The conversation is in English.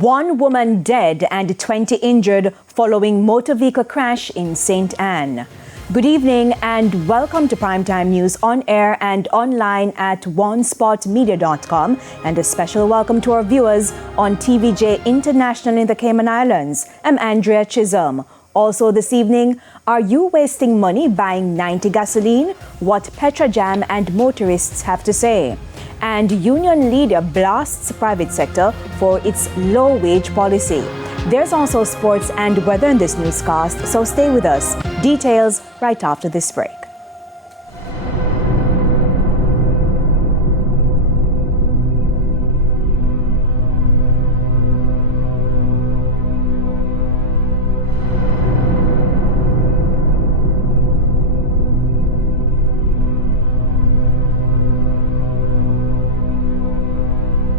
One woman dead and 20 injured following motor vehicle crash in St. Anne. Good evening and welcome to Primetime News on air and online at onespotmedia.com, and a special welcome to our viewers on TVJ International in the Cayman Islands. I'm Andrea Chisholm. Also this evening, are you wasting money buying 90 gasoline? What Petrojam and motorists have to say. And union leader blasts private sector for its low-wage policy. There's also sports and weather in this newscast, so stay with us. Details right after this break.